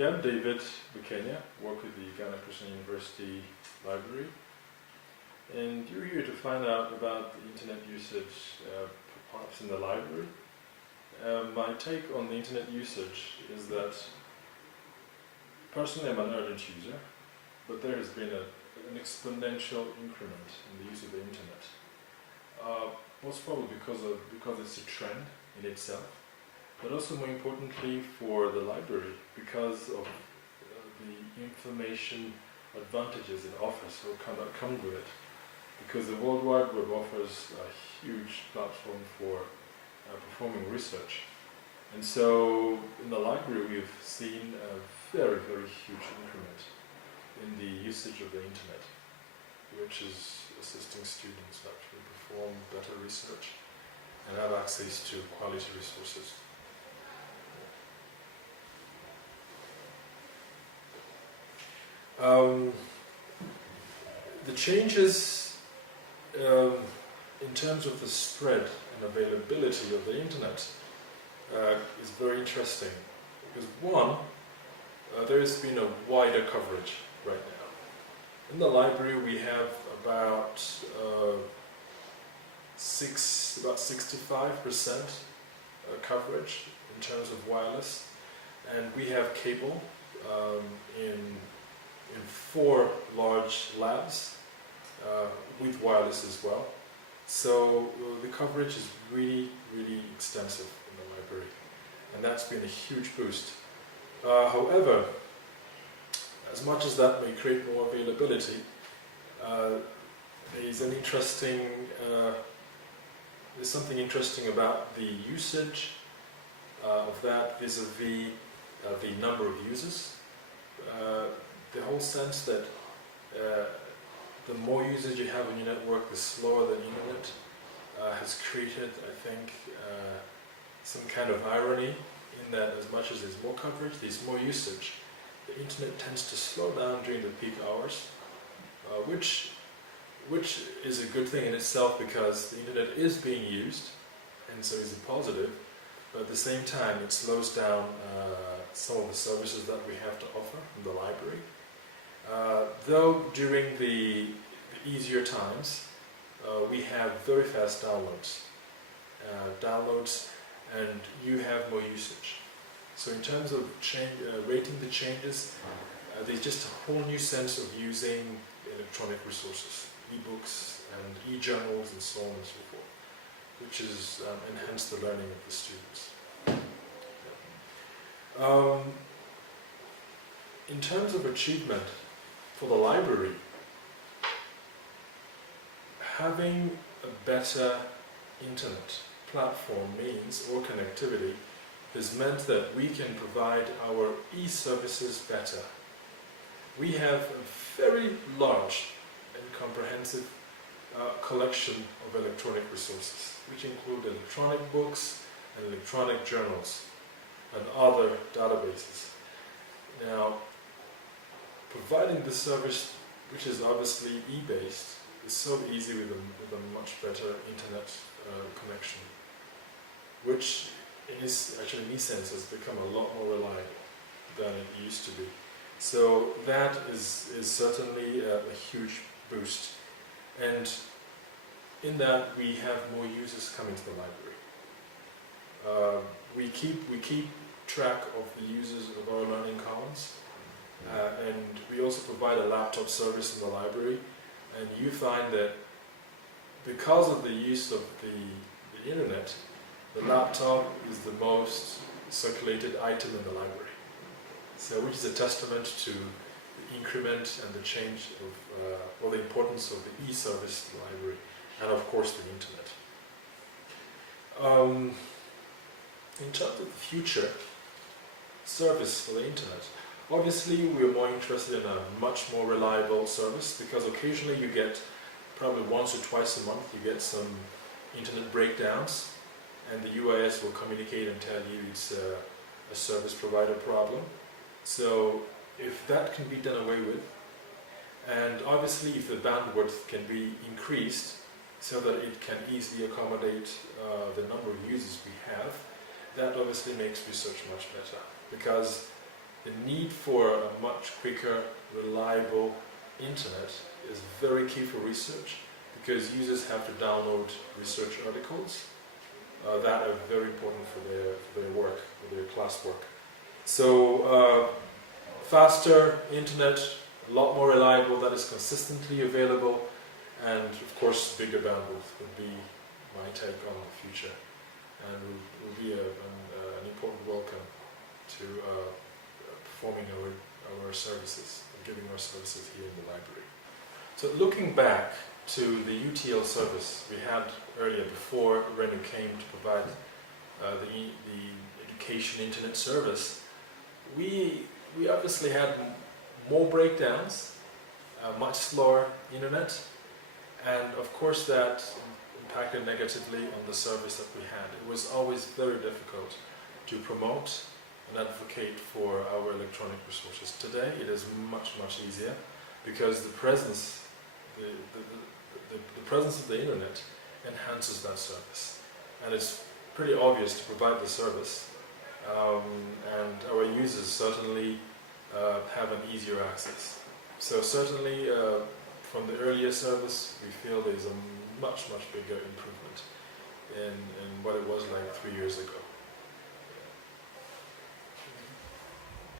Yeah, I'm David Bukenya, work with the Ghana Christian University Library, and you're here to find out about the internet usage perhaps in the library. My take on the internet usage is that personally I'm an ardent user, but there has been an exponential increment in the use of the internet. Most probably because it's a trend in itself, but also more importantly for the library because of the information advantages it offers or that come with it. Because the World Wide Web offers a huge platform for performing research. And so in the library we've seen a very, very huge increment in the usage of the internet, which is assisting students actually perform better research and have access to quality resources. The changes in terms of the spread and availability of the internet is very interesting because one, there has been a wider coverage right now. In the library we have about 65% coverage in terms of wireless, and we have cable in 4 large labs with wireless as well. So the coverage is really, really extensive in the library, and that's been a huge boost. However, as much as that may create more availability, there's something interesting about the usage of that vis-a-vis the number of users. The whole sense that the more users you have on your network, the slower the internet has created, I think, some kind of irony in that as much as there's more coverage, there's more usage. The internet tends to slow down during the peak hours, which is a good thing in itself because the internet is being used, and so it's a positive, but at the same time it slows down some of the services that we have to offer in the library. Though during the easier times, we have very fast downloads, and you have more usage. So in terms of rating the changes, there's just a whole new sense of using electronic resources, e-books and e-journals and so on and so forth, which has enhanced the learning of the students. In terms of achievement for the library, having a better internet platform means, or connectivity, has meant that we can provide our e-services better. We have a very large and comprehensive collection of electronic resources, which include electronic books and electronic journals and other databases. Now, providing this service, which is obviously e-based, is so easy with a much better internet connection, which in this sense has become a lot more reliable than it used to be. So that is certainly a huge boost, and in that we have more users coming to the library. We keep track of the users of our learning commons, and we also provide a laptop service in the library, and you find that because of the use of the internet, the laptop is the most circulated item in the library. So which is a testament to the increment and the change of, or the importance of the e-service in the library, and of course the internet. In terms of the future service for the internet, obviously we are more interested in a much more reliable service because occasionally you get, probably once or twice a month, you get some internet breakdowns, and the UIS will communicate and tell you it's a service provider problem. So if that can be done away with, and obviously if the bandwidth can be increased so that it can easily accommodate the number of users we have, that obviously makes research much better, because the need for a much quicker, reliable internet is very key for research, because users have to download research articles that are very important for their work, for their classwork. So faster internet, a lot more reliable, that is consistently available, and of course bigger bandwidth would be my take on the future, and will be an important welcome to performing our services, and giving our services here in the library. So looking back to the UTL service we had earlier, before RENU came to provide the education internet service, we obviously had more breakdowns, much slower internet, and of course that impacted negatively on the service that we had. It was always very difficult to promote and advocate for our electronic resources. Today it is much easier, because the presence of the internet enhances that service, and it's pretty obvious to provide the service, and our users certainly have an easier access. So certainly from the earlier service we feel there's a much bigger improvement in what it was like 3 years ago.